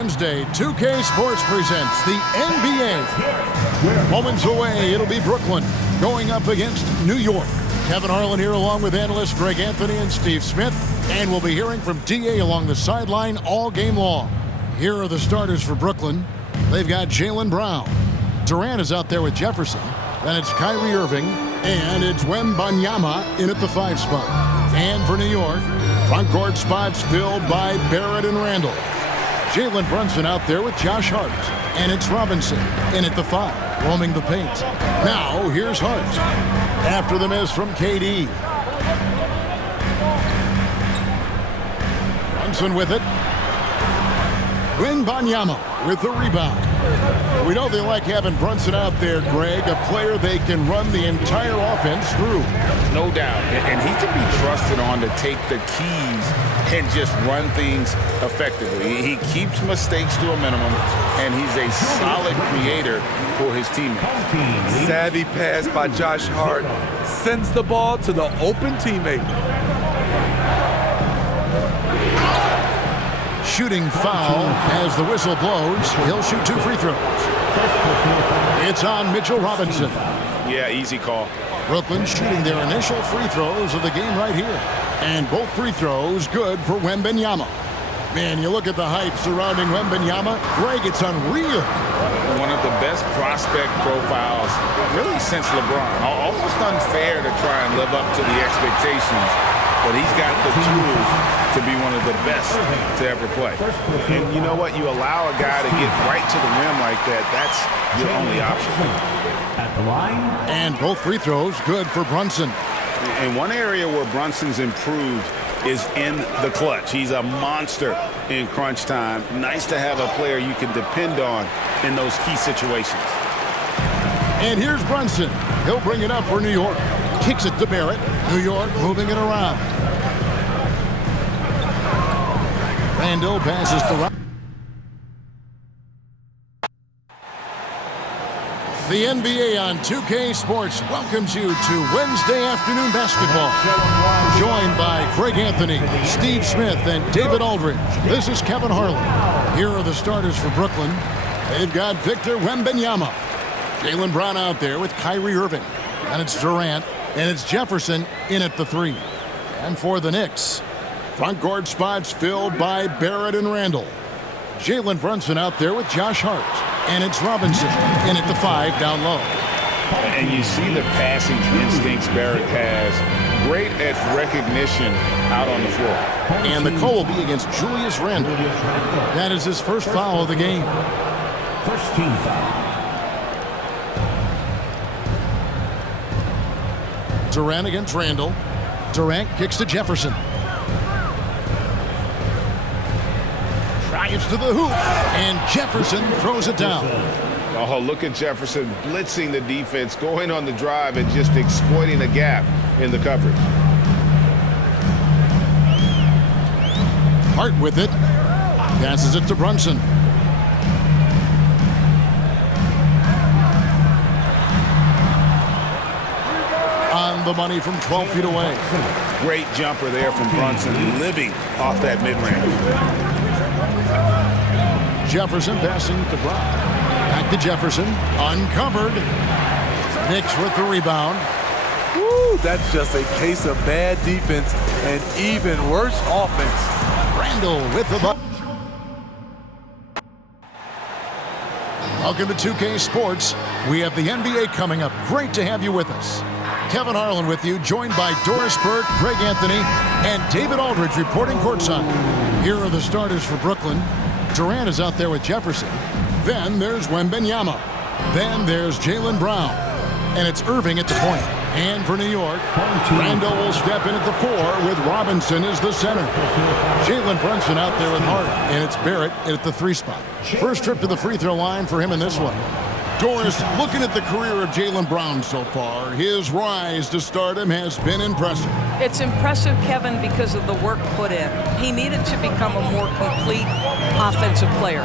Wednesday, 2K Sports presents the NBA. Moments away, it'll be Brooklyn going up against New York. Kevin Harlan here along with analysts Greg Anthony and Steve Smith. And we'll be hearing from DA along the sideline all game long. Here are the starters for Brooklyn. They've got Jaylen Brown. Durant is out there with Jefferson. Then it's Kyrie Irving. And it's Wembanyama in at the 5 spot. And for New York, front court spots filled by Barrett and Randall. Jalen Brunson out there with Josh Hart. And it's Robinson in at the 5, roaming the paint. Now, here's Hart. After the miss from KD. Brunson with it. Wembanyama with the rebound. We know they like having Brunson out there, Greg, a player they can run the entire offense through. No doubt, and he can be trusted on to take the keys and just run things effectively. He keeps mistakes to a minimum, and he's a solid creator for his teammates. Savvy pass by Josh Hart sends the ball to the open teammate. Shooting foul as the whistle blows. He'll shoot 2 free throws. It's on Mitchell Robinson. Yeah, easy call. Brooklyn shooting their initial free throws of the game right here. And both free throws good for Wembanyama. Man, you look at the hype surrounding Wembanyama. Greg, it's unreal. One of the best prospect profiles really since LeBron. Almost unfair to try and live up to the expectations, but he's got the tools to be one of the best to ever play. And you know what? You allow a guy to get right to the rim like that, that's your only option. At the line. And both free throws good for Brunson. And one area where Brunson's improved is in the clutch. He's a monster in crunch time. Nice to have a player you can depend on in those key situations. And here's Brunson. He'll bring it up for New York. Kicks it to Barrett. New York moving it around. Randall passes to Robinson. The NBA on 2K Sports welcomes you to Wednesday afternoon basketball. Joined by Greg Anthony, Steve Smith, and David Aldridge. This is Kevin Harlan. Here are the starters for Brooklyn. They've got Victor Wembanyama. Jaylen Brown out there with Kyrie Irving. And it's Durant. And it's Jefferson in at the 3. And for the Knicks, front court spots filled by Barrett and Randall. Jalen Brunson out there with Josh Hart. And it's Robinson in at the 5 down low. And you see the passing instincts Barrett has. Great at recognition out on the floor. And the call will be against Julius Randle. That is his first foul of the game. First team foul. Durant against Randall. Durant kicks to Jefferson. Drives to the hoop. And Jefferson throws it down. Oh, look at Jefferson blitzing the defense, going on the drive and just exploiting the gap in the coverage. Hart with it. Passes it to Brunson. On the money from 12 feet away. Great jumper there from Brunson, living off that mid-range. Jefferson passing to Brown. Back to Jefferson. Uncovered. Knicks with the rebound. Woo, that's just a case of bad defense and even worse offense. Randall with the ball. Welcome to 2K Sports. We have the NBA coming up. Great to have you with us. Kevin Harlan with you, joined by Doris Burke, Greg Anthony, and David Aldridge reporting courtside. Here are the starters for Brooklyn. Durant is out there with Jefferson. Then there's Wembanyama. Then there's Jaylen Brown. And it's Irving at the point. And for New York, Randall will step in at the 4 with Robinson as the center. Jalen Brunson out there with Hart. And it's Barrett at the 3 spot. First trip to the free throw line for him in this one. Doris, looking at the career of Jaylen Brown so far, his rise to stardom has been impressive. It's impressive, Kevin, because of the work put in. He needed to become a more complete offensive player.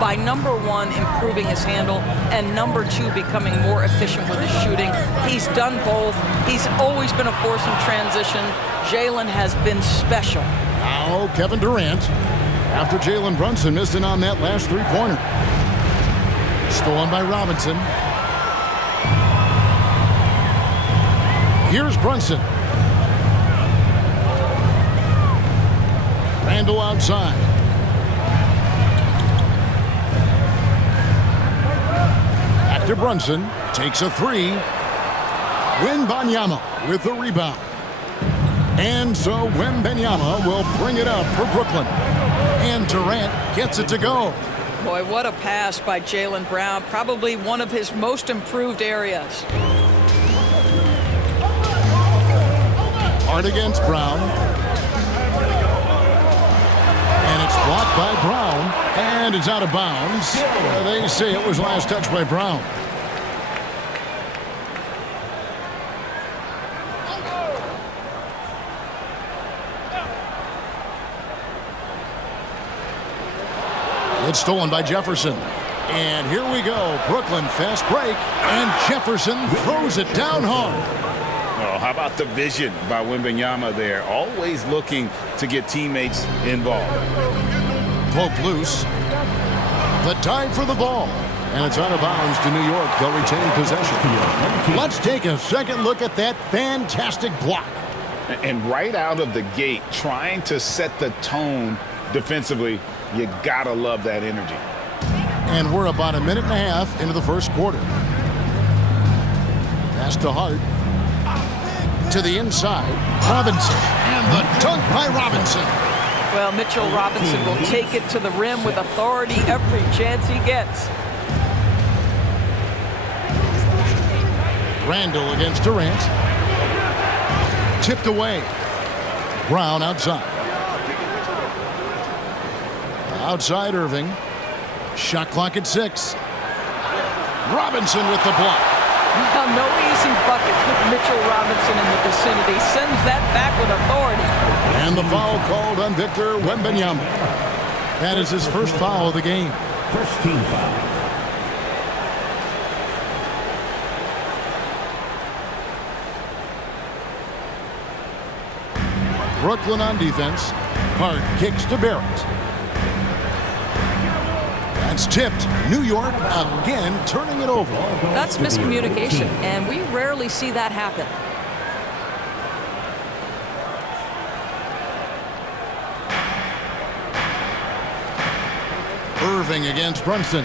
By number 1, improving his handle, and number 2, becoming more efficient with his shooting. He's done both. He's always been a force in transition. Jalen has been special. Now Kevin Durant. after Jalen Brunson missed it on that last three-pointer. Stolen by Robinson. Here's Brunson. Randall outside. Back to Brunson. Takes a three. Wembanyama with the rebound. And so Wembanyama will bring it up for Brooklyn. And Durant gets it to go. Boy, what a pass by Jaylen Brown. Probably one of his most improved areas. Hard against Brown. And it's blocked by Brown. And it's out of bounds. They say it was last touch by Brown. It's stolen by Jefferson. And here we go. Brooklyn fast break. And Jefferson throws it down hard. Oh, how about the vision by Wembanyama there? Always looking to get teammates involved. Poke loose. The dive for the ball. And it's out of bounds to New York. They'll retain possession. Let's take a second look at that fantastic block. And right out of the gate, trying to set the tone defensively, you gotta love that energy. And we're about a minute and a half into the first quarter. Pass to Hart. To the inside. Robinson. And the dunk by Robinson. Well, Mitchell Robinson will take it to the rim with authority every chance he gets. Randall against Durant. Tipped away. Brown outside. Outside Irving. Shot clock at 6. Robinson with the block. Now, no easy buckets with Mitchell Robinson in the vicinity. Sends that back with authority. And the foul called on Victor Wembanyama. That is his first foul of the game. First team foul. Brooklyn on defense. Hart kicks to Barrett. That's tipped. New York again turning it over. That's miscommunication, and we rarely see that happen. Irving against Brunson.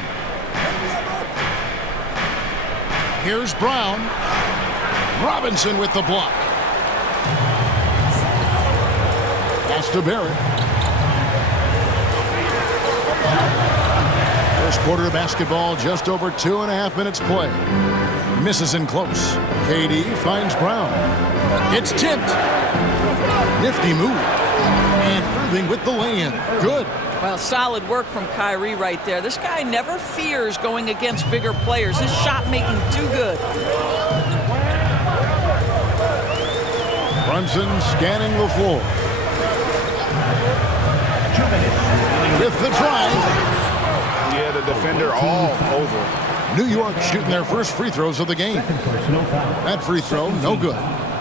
Here's Brown. Robinson with the block. Pass to Barrett. First quarter of basketball, just over 2.5 minutes play. Misses in close. KD finds Brown. It's tipped. Nifty move. And Irving with the lay-in. Good. Well, solid work from Kyrie right there. This guy never fears going against bigger players. His shot making too good. Brunson scanning the floor. With the drive. Yeah, the defender all over. New York shooting their first free throws of the game. That free throw, no good.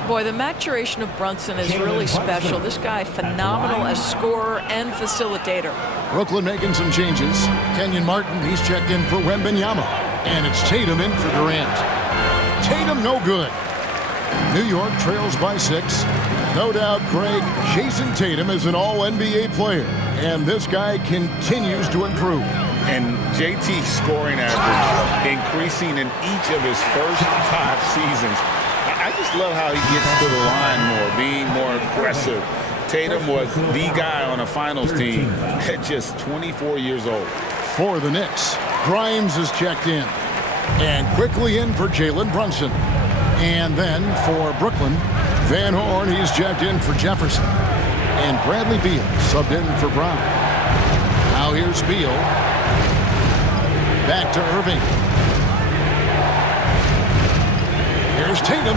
Boy, the maturation of Brunson is really special. This guy, phenomenal as scorer and facilitator. Brooklyn making some changes. Kenyon Martin, he's checked in for Wembanyama. And it's Tatum in for Durant. Tatum, no good. New York trails by 6. No doubt, Craig, Jason Tatum is an all-NBA player. And this guy continues to improve. And JT's scoring average increasing in each of his first 5 seasons. I just love how he gets to the line more, being more aggressive. Tatum was the guy on a finals team at just 24 years old. For the Knicks, Grimes is checked in. And quickly in for Jalen Brunson. And then for Brooklyn, Van Horn, he's checked in for Jefferson. And Bradley Beal subbed in for Brown. Now here's Beal. Back to Irving. Here's Tatum.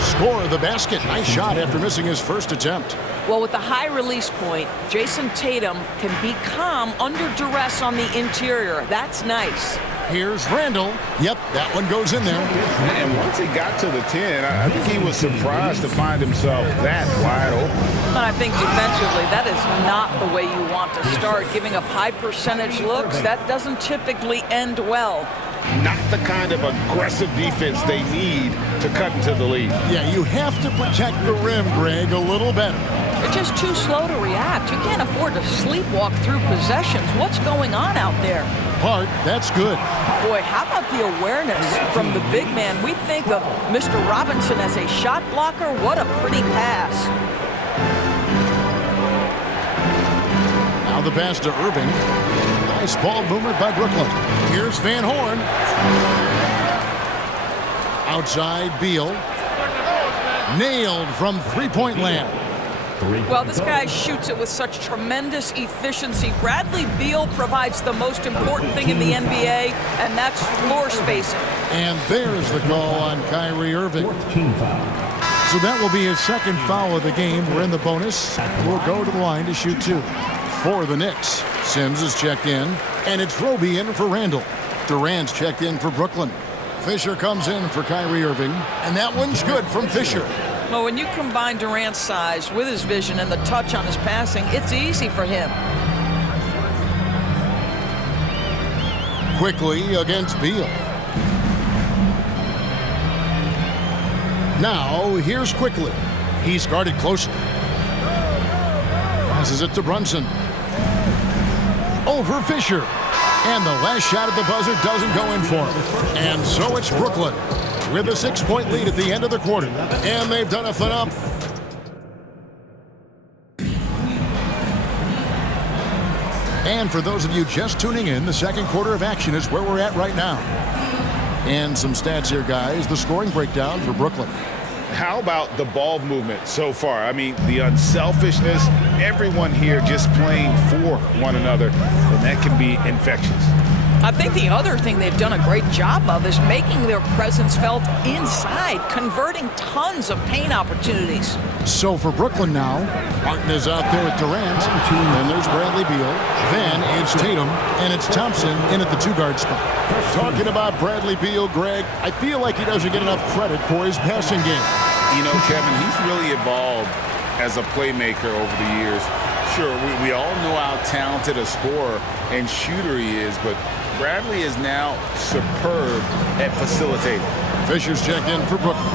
Score the basket. Nice shot after missing his first attempt. Well, with the high release point, Jason Tatum can be calm under duress on the interior. That's nice. Here's Randall. Yep, that one goes in there. And once he got to the 10, I think he was surprised to find himself that wide open. And I think defensively, that is not the way you want to start. Giving up high percentage looks, that doesn't typically end well. Not the kind of aggressive defense they need to cut into the lead. Yeah, you have to protect the rim, Greg, a little better. They're just too slow to react. You can't afford to sleepwalk through possessions. What's going on out there? Hart, that's good. Boy, how about the awareness from the big man? We think of Mr. Robinson as a shot blocker. What a pretty pass. Now the pass to Irving. Nice ball movement by Brooklyn. Here's Van Horn. Outside Beal. Nailed from three-point land. Well, this guy shoots it with such tremendous efficiency. Bradley Beal provides the most important thing in the NBA, and that's floor spacing. And there's the call on Kyrie Irving. 14 foul. So that will be his second foul of the game. We're in the bonus. We'll go to the line to shoot 2. For the Knicks, Sims is checked in, and it's Roby in for Randall. Durant's checked in for Brooklyn. Fisher comes in for Kyrie Irving, and that one's good from Fisher. Well, when you combine Durant's size with his vision and the touch on his passing, it's easy for him. Quickly against Beal. Now, here's Quickly. He's guarded closely. Passes it to Brunson. Over Fisher. And the last shot at the buzzer doesn't go in for him. And so it's Brooklyn with a 6-point lead at the end of the quarter. And they've done a phenomenal. And for those of you just tuning in, the second quarter of action is where we're at right now. And some stats here, guys. The scoring breakdown for Brooklyn. How about the ball movement so far? I mean, the unselfishness, everyone here just playing for one another, and that can be infectious. I think the other thing they've done a great job of is making their presence felt inside, converting tons of paint opportunities. So for Brooklyn now, Martin is out there with Durant, and there's Bradley Beal. Then it's Tatum, and it's Thompson in at the 2-guard spot. Talking about Bradley Beal, Greg, I feel like he doesn't get enough credit for his passing game. You know, Kevin, he's really evolved as a playmaker over the years. Sure, we all know how talented a scorer and shooter he is, but Bradley is now superb at facilitating. Fisher's checked in for Brooklyn.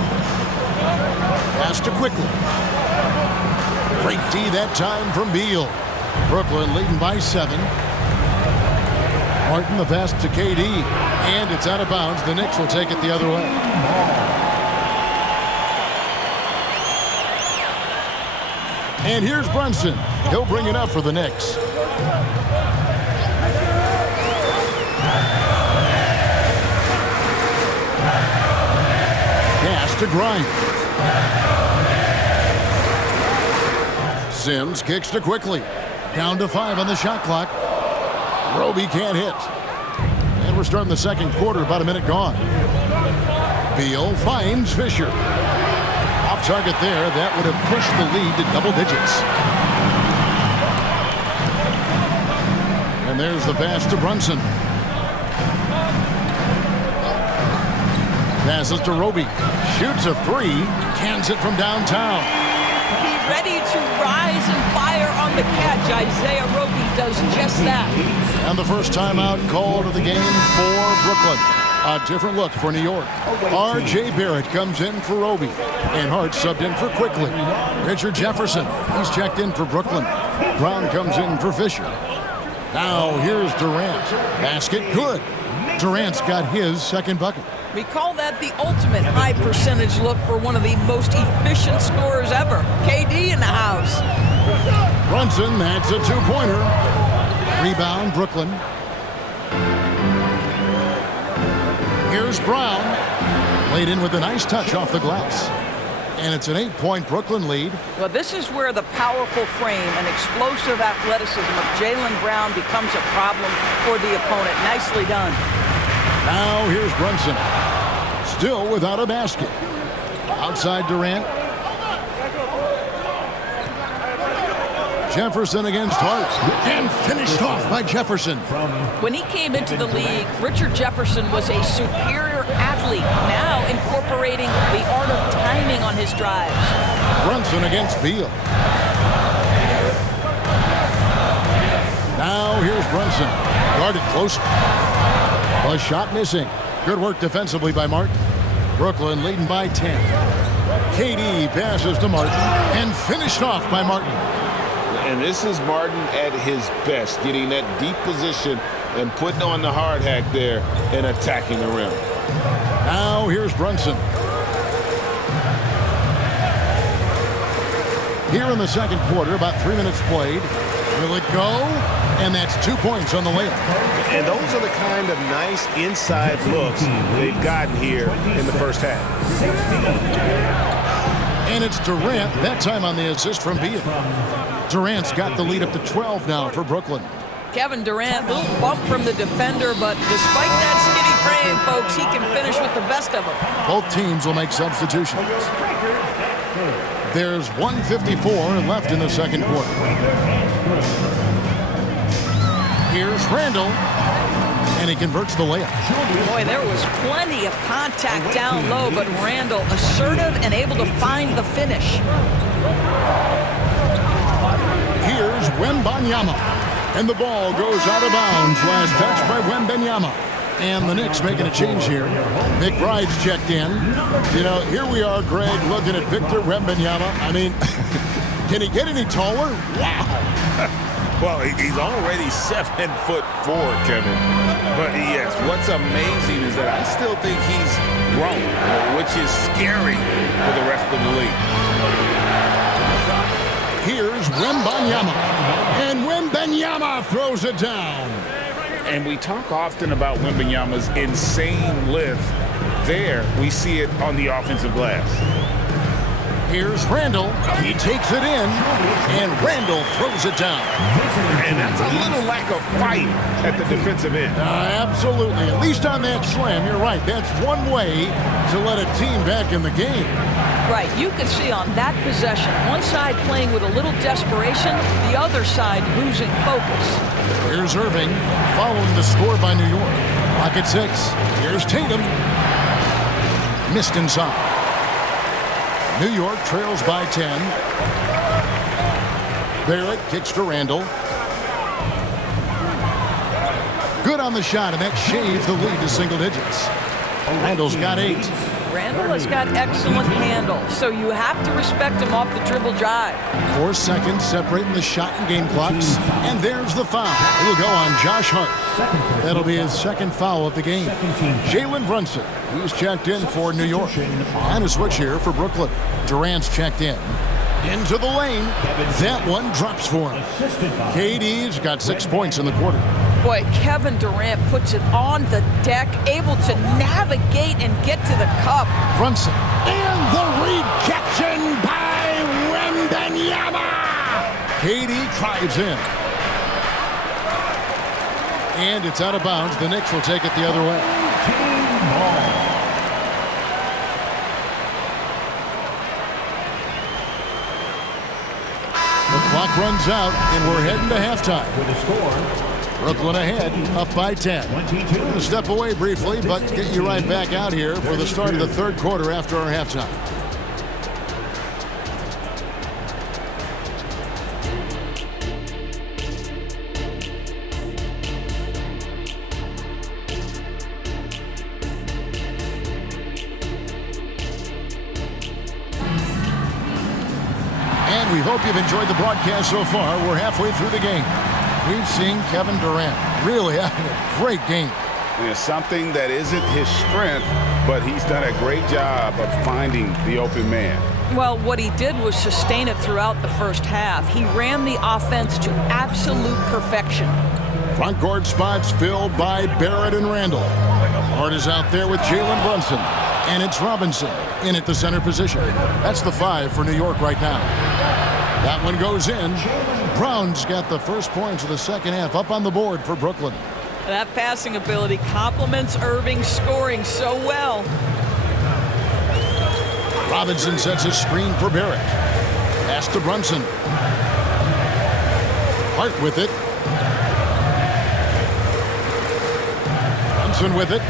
Pass to Quickly. Great D that time from Beal. Brooklyn leading by 7. Martin the pass to KD. And it's out of bounds. The Knicks will take it the other way. And here's Brunson. He'll bring it up for the Knicks. Pass to Grimes. Sims kicks to Quickly. Down to 5 on the shot clock. Roby can't hit. And we're starting the second quarter, about a minute gone. Beal finds Fisher. Off target there. That would have pushed the lead to double digits. And there's the pass to Brunson. Passes to Roby. Shoots a 3. Cans it from downtown. Be ready to rise and fire on the catch. Isaiah Roby does just that. And the first timeout called of the game for Brooklyn. A different look for New York. R.J. Barrett comes in for Roby. And Hart subbed in for Quickly. Richard Jefferson, he's checked in for Brooklyn. Brown comes in for Fisher. Now here's Durant. Basket good. Durant's got his second bucket. We call that the ultimate high percentage look for one of the most efficient scorers ever. KD in the house. Brunson, that's a 2-pointer. Rebound, Brooklyn. Here's Brown. Laid in with a nice touch off the glass. And it's an 8-point Brooklyn lead. Well, this is where the powerful frame and explosive athleticism of Jaylen Brown becomes a problem for the opponent. Nicely done. Now here's Brunson. still without a basket. Outside Durant. Jefferson against Hart. And finished off by Jefferson. When he came into the league, Richard Jefferson was a superior athlete, now incorporating the art of timing on his drives. Brunson against Beal. Now here's Brunson. Guarded close. A shot missing. Good work defensively by Martin. Brooklyn leading by 10. KD passes to Martin and finished off by Martin. And this is Martin at his best, getting that deep position and putting on the hard hack there and attacking the rim. Now here's Brunson. Here in the second quarter, about 3 minutes played. Will it go? And that's 2 points on the layup. And those are the kind of nice inside looks they've gotten here in the first half. And it's Durant, that time on the assist from Beal. Durant's got the lead up to 12 now for Brooklyn. Kevin Durant, little bump from the defender, but despite that skinny frame, folks, he can finish with the best of them. Both teams will make substitutions. There's 1:54 left in the second quarter. Here's Randall, and he converts the layup. Boy, there was plenty of contact down low, but Randall assertive and able to find the finish. Here's Wembanyama, and the ball goes out of bounds. Last touch by Wembanyama. And the Knicks making a change here. McBride's checked in. You know, here we are, Greg, looking at Victor Wembanyama. I mean, can he get any taller? Wow. Well, he's already 7'4", Kevin. But yes, what's amazing is that I still think he's grown, which is scary for the rest of the league. Here's Wembanyama. And Wembanyama throws it down. And we talk often about Wembanyama's insane lift. There, we see it on the offensive glass. Here's Randall. He takes it in, and Randall throws it down. And that's a little lack of fight at the defensive end. Absolutely. At least on that slam, you're right. That's one way to let a team back in the game. Right, you can see on that possession, one side playing with a little desperation, the other side losing focus. Here's Irving, following the score by New York. Clock at 6. Here's Tatum. Missed inside. New York trails by 10. Barrett kicks to Randall. Good on the shot, and that shaves the lead to single digits. Randall's got 8. Randall has got excellent handle, so you have to respect him off the dribble drive. 4 seconds separating the shot and game clocks. And there's the foul. It'll go on Josh Hart. That'll be his second foul of the game. Jalen Brunson, he's checked in for New York. And a switch here for Brooklyn. Durant's checked in. Into the lane. That one drops for him. KD's got 6 points in the quarter. Boy, Kevin Durant puts it on the deck, able to navigate and get to the cup. Brunson. And the rejection by Wembanyama. KD drives in. And it's out of bounds. The Knicks will take it the other way. The clock runs out, and we're heading to halftime. With a score, Brooklyn ahead, up by 10. We're going to step away briefly, but get you right back out here for the start of the third quarter after our halftime. And we hope you've enjoyed the broadcast so far. We're halfway through the game. We've seen Kevin Durant really having a great game. It's something that isn't his strength, but he's done a great job of finding the open man. Well, what he did was sustain it throughout the first half. He ran the offense to absolute perfection. Front court spots filled by Barrett and Randall. Hart is out there with Jalen Brunson. And it's Robinson in at the center position. That's the 5 for New York right now. That one goes in. Brown's got the first points of the second half up on the board for Brooklyn. That passing ability complements Irving's scoring so well. Robinson sets a screen for Barrett. Pass to Brunson. Hart with it. Brunson with it.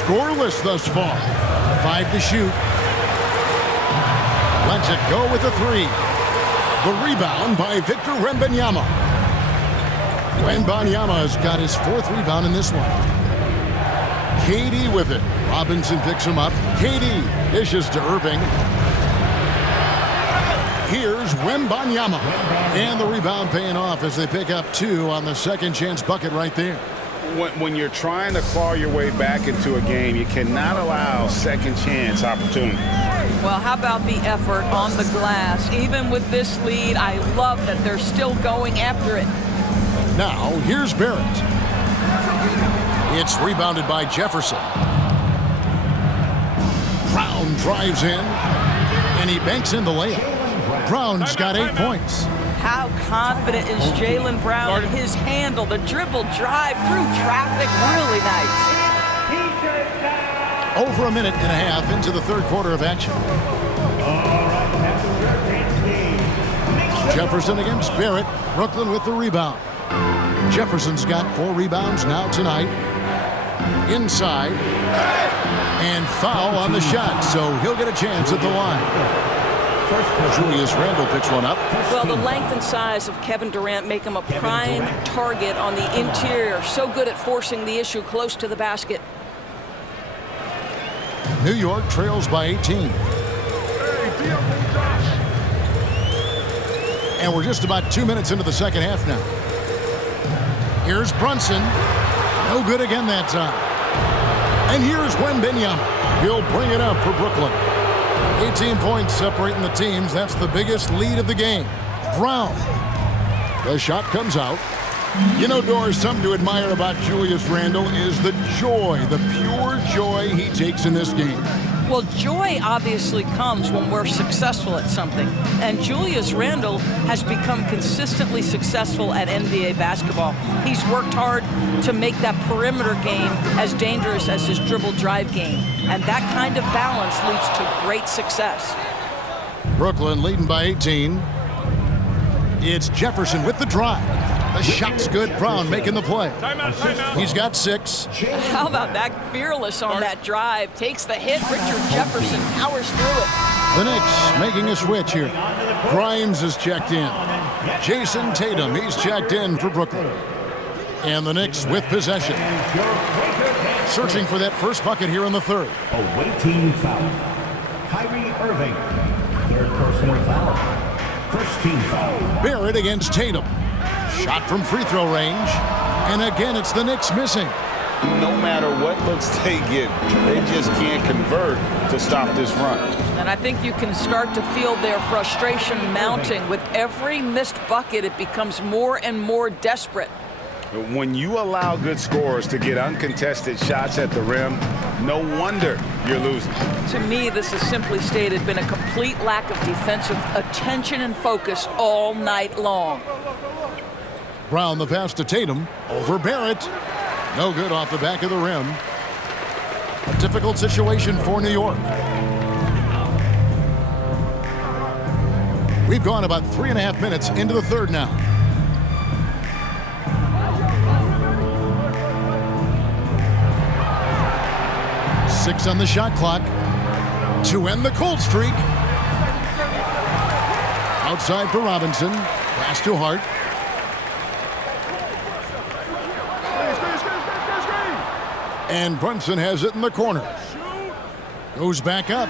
Scoreless thus far. 5 to shoot. Lets it go with a 3. The rebound by Victor Wembanyama. Wembanyama has got his 4th rebound in this one. KD with it. Robinson picks him up. KD dishes to Irving. Here's Wembanyama. And the rebound paying off as they pick up 2 on the second chance bucket right there. When you're trying to claw your way back into a game, you cannot allow second chance opportunities. Well, how about the effort on the glass? Even with this lead, I love that they're still going after it. Now, here's Barrett. It's rebounded by Jefferson. Brown drives in, and he banks in the layup. Brown's got 8 points. How confident is Jaylen Brown in his handle? The dribble drive through traffic, really nice. Over a minute and a half into the 3rd quarter of action. Jefferson against Barrett. Brooklyn with the rebound. Jefferson's got 4 rebounds now tonight. Inside. And foul on the shot, so he'll get a chance at the line. Julius Randle picks one up. Well, the length and size of Kevin Durant make him a prime target on the interior. So good at forcing the issue close to the basket. New York trails by 18. And we're just about 2 minutes into the second half now. Here's Brunson. No good again that time. And here's Wembanyama. He'll bring it up for Brooklyn. 18 points separating the teams. That's the biggest lead of the game. Brown. The shot comes out. You know, Doris, something to admire about Julius Randle is the joy, the pure joy he takes in this game. Well, joy obviously comes when we're successful at something. And Julius Randle has become consistently successful at NBA basketball. He's worked hard to make that perimeter game as dangerous as his dribble drive game. And that kind of balance leads to great success. Brooklyn leading by 18. It's Jefferson with the drive. The shot's good. Brown making the play. He's got 6. How about that? Fearless on that drive. Takes the hit. Richard Jefferson powers through it. The Knicks making a switch here. Grimes is checked in. Jason Tatum, he's checked in for Brooklyn. And the Knicks with possession. Searching for that first bucket here in the 3rd. Awaiting foul. Kyrie Irving. 3rd personal foul. First team foul. Barrett against Tatum. Shot from free throw range. And again, it's the Knicks missing. No matter what looks they get, they just can't convert to stop this run. And I think you can start to feel their frustration mounting. With every missed bucket, it becomes more and more desperate. When you allow good scorers to get uncontested shots at the rim, no wonder you're losing. To me, this is simply stated been a complete lack of defensive attention and focus all night long. Brown the pass to Tatum. Over Barrett. No good off the back of the rim. A difficult situation for New York. We've gone about 3.5 minutes into the 3rd now. Six on the shot clock to end the cold streak. Outside for Robinson. Pass to Hart. And Brunson has it in the corner. Goes back up.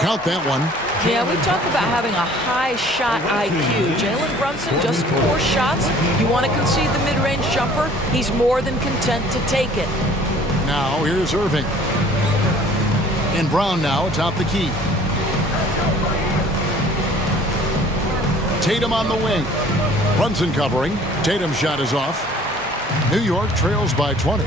Count that one. Yeah, we talk about having a high shot IQ. Jalen Brunson just 4 shots. You want to concede the mid-range jumper? He's more than content to take it. Now here's Irving. And Brown now atop the key. Tatum on the wing. Brunson covering. Tatum's shot is off. New York trails by 20.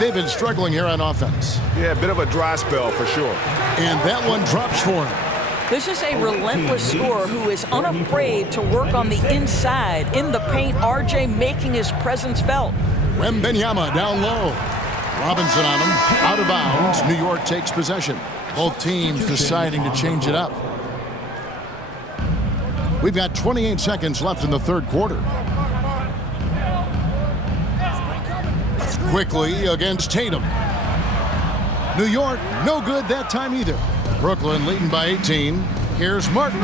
They've been struggling here on offense. Yeah, a bit of a dry spell for sure. And that one drops for him. This is a relentless scorer who is unafraid to work on the inside. In the paint, RJ making his presence felt. Wembanyama down low. Robinson on him. Out of bounds. New York takes possession. Both teams deciding to change it up. We've got 28 seconds left in the third quarter. Quickly against Tatum. New York, no good that time either. Brooklyn leading by 18. Here's Martin.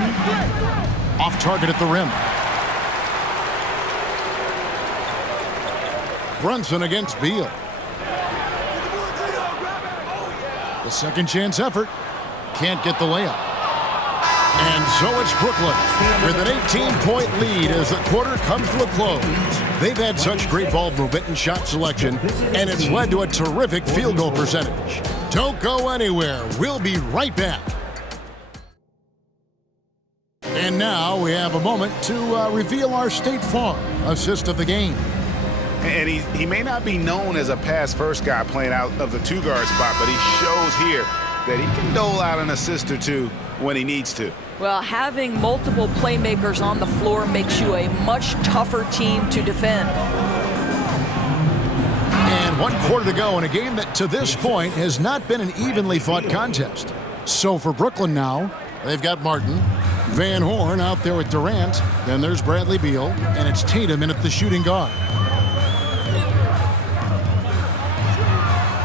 Off target at the rim. Brunson against Beal. The second chance effort. Can't get the layup. And so it's Brooklyn with an 18-point lead as the quarter comes to a close. They've had such great ball movement and shot selection, and it's led to a terrific field goal percentage. Don't go anywhere. We'll be right back. And now we have a moment to reveal our State Farm assist of the game. And he may not be known as a pass-first guy playing out of the two-guard spot, but he shows here that he can dole out an assist or two when he needs to. Well, having multiple playmakers on the floor makes you a much tougher team to defend. And 1 quarter to go in a game that to this point has not been an evenly fought contest. So for Brooklyn now, they've got Martin, Van Horn out there with Durant, then there's Bradley Beal, and it's Tatum in at the shooting guard.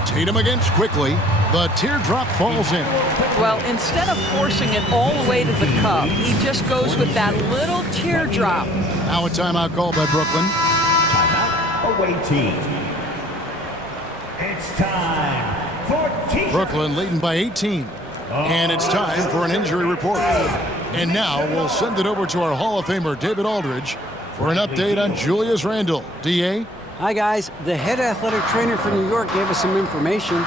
Tatum against Quickly. The teardrop falls in. Well, instead of forcing it all the way to the cup, he just goes with that little teardrop. Now a timeout call by Brooklyn. Timeout, away team. It's time for team. Brooklyn leading by 18. And it's time for an injury report. And now we'll send it over to our Hall of Famer, David Aldridge, for an update on Julius Randle. D.A.? Hi, guys. The head athletic trainer for New York gave us some information.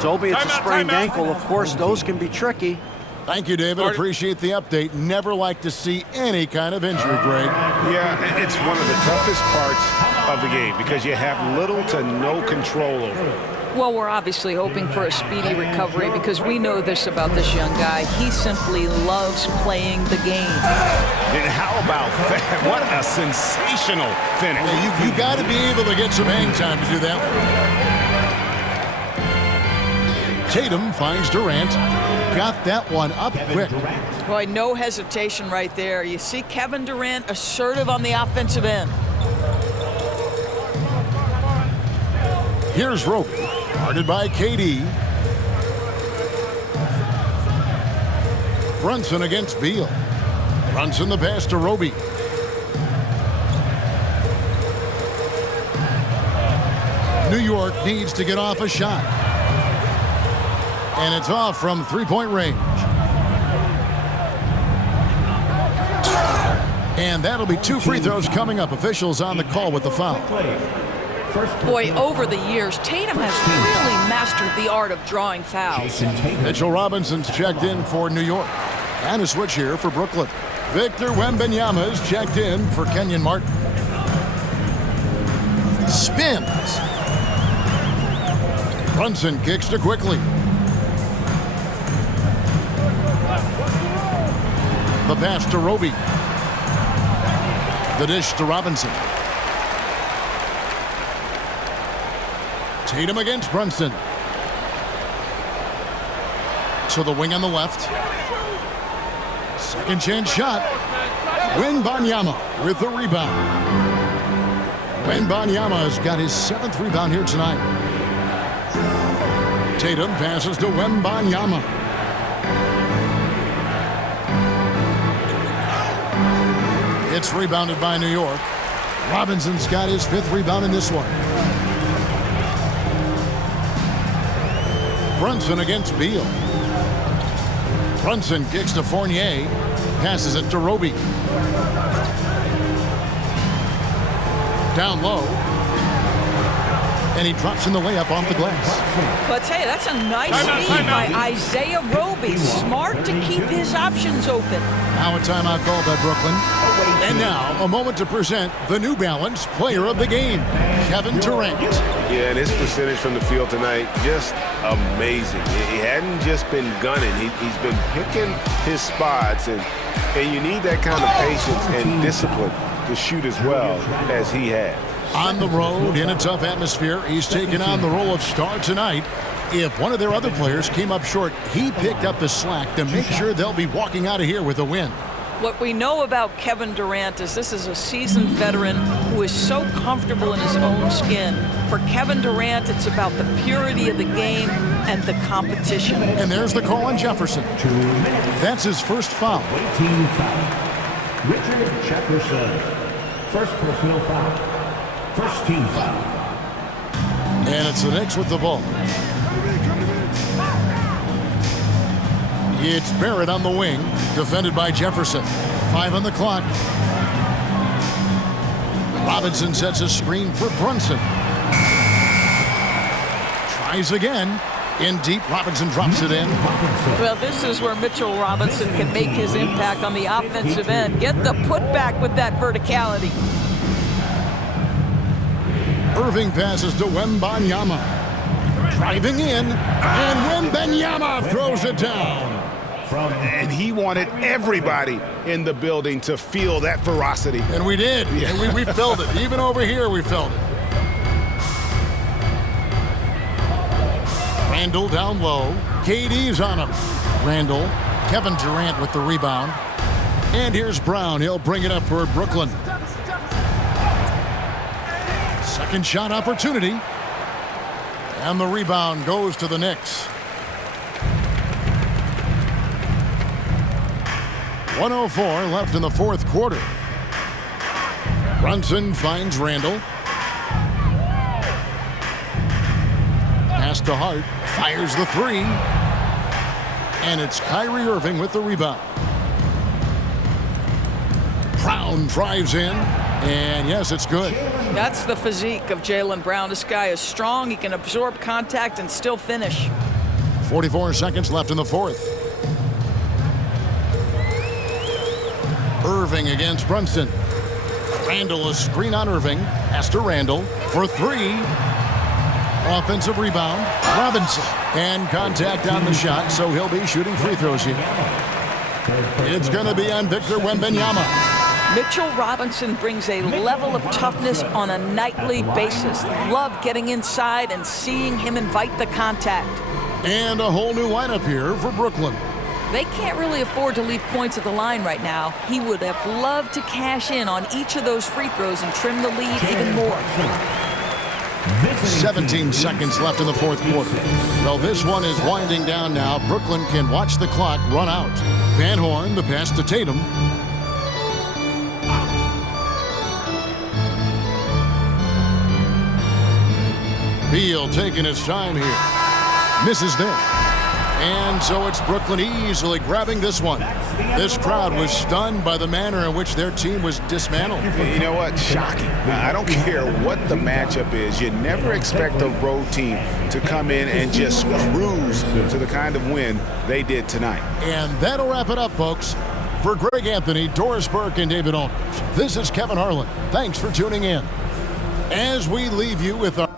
Told me it's a sprained ankle. Of course, those can be tricky. Thank you, David. Appreciate the update. Never like to see any kind of injury, Greg. Yeah, it's one of the toughest parts of the game because you have little to no control over it. Well, we're obviously hoping for a speedy recovery because we know this about this young guy. He simply loves playing the game. And how about that? What a sensational finish. Yeah, you got to be able to get some hang time to do that. Tatum finds Durant. Got that one up quick. Boy, no hesitation right there. You see Kevin Durant assertive on the offensive end. Here's Roby, guarded by KD. Brunson against Beal. Brunson the pass to Roby. New York needs to get off a shot. And it's off from three-point range. And that'll be 2 free throws coming up. Officials on the call with the foul. Boy, over the years, Tatum has really mastered the art of drawing fouls. Mitchell Robinson's checked in for New York. And a switch here for Brooklyn. Victor Wembanyama's checked in for Kenyon Martin. Spins. Brunson kicks to Quickly. The pass to Roby. The dish to Robinson. Tatum against Brunson. To the wing on the left. Second chance shot. Wembanyama with the rebound. Wembanyama's got his 7th rebound here tonight. Tatum passes to Wembanyama. It's rebounded by New York. Robinson's got his 5th rebound in this one. Brunson against Beal. Brunson kicks to Fournier. Passes it to Roby. Down low. And he drops in the layup off the glass. But hey, that's a nice feed by Isaiah Roby. Smart to keep his options open. Now a timeout called by Brooklyn. And now a moment to present the New Balance Player of the Game, Kevin Durant. Yeah, and his percentage from the field tonight, just amazing. He hadn't just been gunning. He's been picking his spots, and you need that kind of patience and discipline to shoot as well as he has. On the road in a tough atmosphere, he's taken on the role of star tonight. If one of their other players came up short, he picked up the slack to make sure they'll be walking out of here with a win. What we know about Kevin Durant is this is a seasoned veteran who is so comfortable in his own skin. For Kevin Durant, it's about the purity of the game and the competition. And there's the call on Jefferson. 2 minutes. That's his first foul. Team foul. Richard Jefferson. First personal foul. First team foul. And it's the Knicks with the ball. It's Barrett on the wing, defended by Jefferson. 5 on the clock. Robinson sets a screen for Brunson. Tries again. In deep, Robinson drops it in. Well, this is where Mitchell Robinson can make his impact on the offensive end. Get the putback with that verticality. Irving passes to Wembanyama. Driving in, and Wembanyama throws it down. And he wanted everybody in the building to feel that ferocity. And we did. Yeah. And we felt it. Even over here, we felt it. Randall down low. KD's on him. Randall. Kevin Durant with the rebound. And here's Brown. He'll bring it up for Brooklyn. Second shot opportunity. And the rebound goes to the Knicks. 1:04 left in the fourth quarter. Brunson finds Randall. Pass to Hart. Fires the three. And it's Kyrie Irving with the rebound. Brown drives in. And yes, it's good. That's the physique of Jaylen Brown. This guy is strong. He can absorb contact and still finish. 44 seconds left in the fourth. Irving against Brunson. Randall, a screen on Irving. Pass to Randall for three. Offensive rebound. Robinson. And contact on the shot, so he'll be shooting free throws here. It's going to be on Victor Wembanyama. Mitchell Robinson brings a level of toughness on a nightly basis. Love getting inside and seeing him invite the contact. And a whole new lineup here for Brooklyn. They can't really afford to leave points at the line right now. He would have loved to cash in on each of those free throws and trim the lead even more. 17 seconds left in the fourth quarter. Well, this one is winding down now. Brooklyn can watch the clock run out. Van Horn, the pass to Tatum. Beal taking his time here. Misses there. And so it's Brooklyn easily grabbing this one. This crowd was stunned by the manner in which their team was dismantled. You know what? Shocking. I don't care what the matchup is. You never expect a road team to come in and just cruise to the kind of win they did tonight. And that'll wrap it up, folks. For Greg Anthony, Doris Burke, and David Aldridge, this is Kevin Harlan. Thanks for tuning in. As we leave you with our